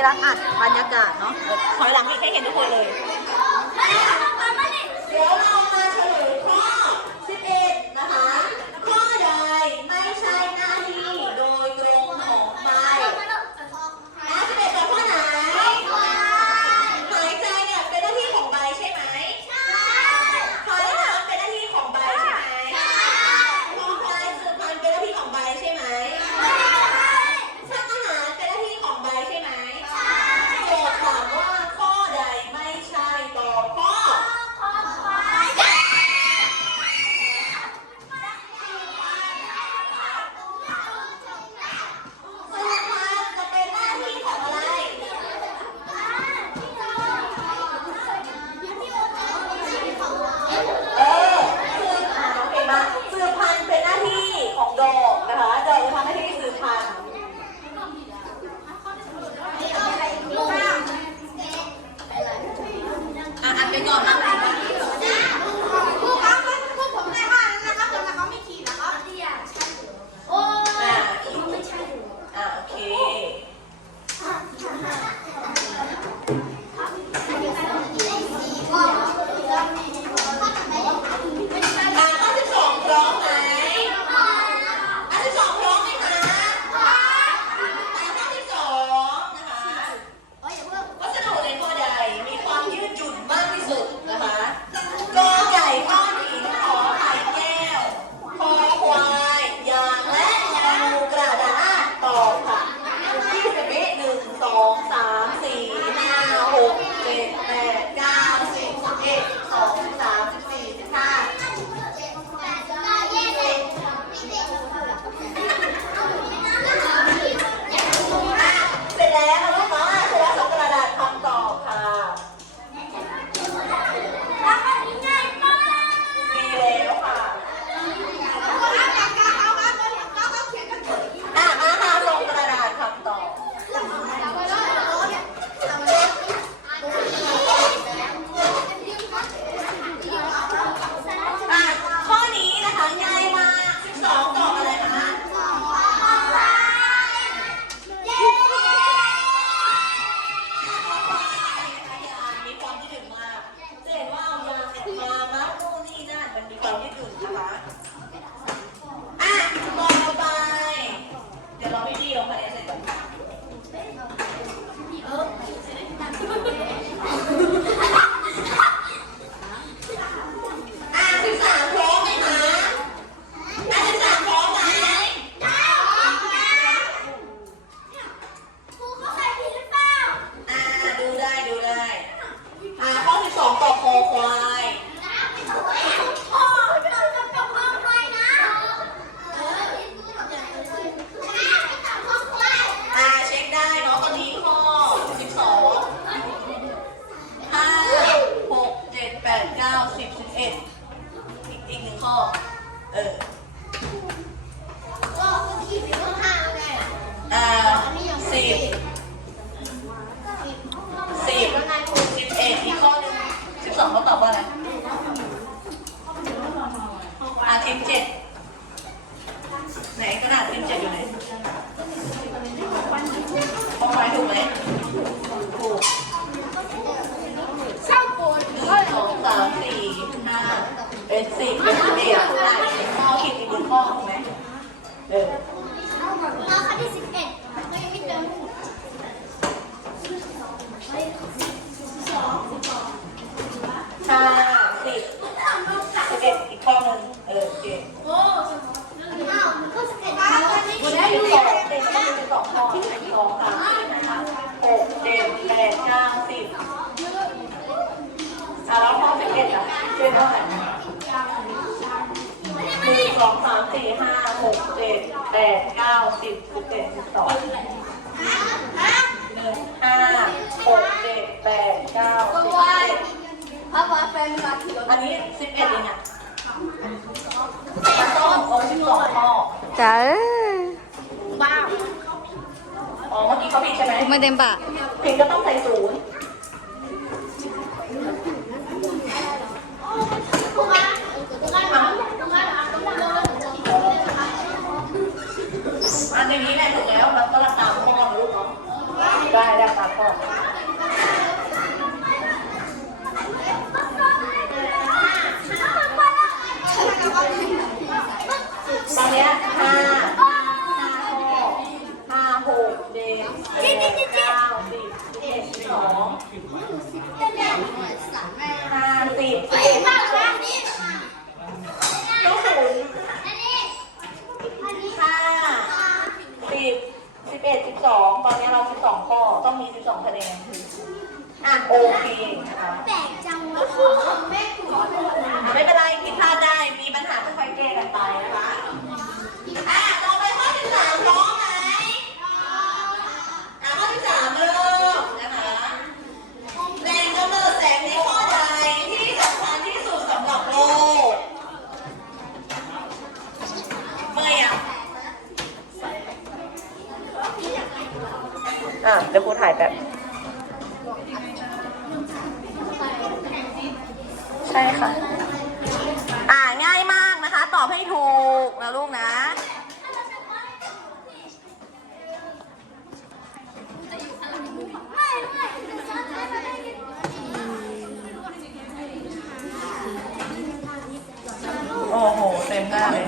นี้ร้านอัดบรรยากาศเนาะถอยหลังอีกให้เห็นทุกคนเลย 别闹了 ของ花 ดเป็นอีกวได้พ่อขีดเป็นพ่อถูกไหมเออเราคันที่สิบเอ็ดก็ยังไม่เจอห้าสิบสิบเอ็ดอีกข้อหนึ่งเออโอเคโอ้อ้วมันสิบเอ็ดวันนี้อยู่สองเด็ม่เป็สองข้อสองสามหกเจ็ดแปดเก้าสิบอะแล้วข้อสิบเอ็ดอะเป็นเท่าไหร่ สี่ห้าหกเจ็ดแปดเก้าสิบสิบเอ็ดสิบสองหนึ่งห้าหกเจ็ดแปดเก้าสิบเอ็ดพราะว่าแฟนรักที่อันนี้สิบเอ็ดเองอะต้มโอ้สิบสองหม้อจ้าบ้าอ๋อเมื่อกี้เขาผิดใช่ไหมไม่เต็มปากผิดก็ต้องใส่ศูนย์ สิบสองห้าสิบสิบเอ็ดสิบสองศูนย์ห้าสิบสิบเอ็ดสิบสองตอนนี้เราสิบสองข้อต้องมีสิบสองคะแนนอะโอเคนะคะไม่เป็นไรผิดพลาดได้มีปัญหาก็ค่อยแก้กันไปนะคะอะต่อไปข้อที่สามพร้อมไหมอะข้อที่สามเริ่มนะคะแรงกำเนิดแสงในข้อใดที่สำคัญที่สุดสำหรับโลกเมื่อยอะ อะเดี๋ยวครูถ่ายแป๊บใช่ค่ะ อ่าง่ายมากนะคะ ตอบให้ถูกนะลูกนะ โอ้โห เต็มหน้าเลย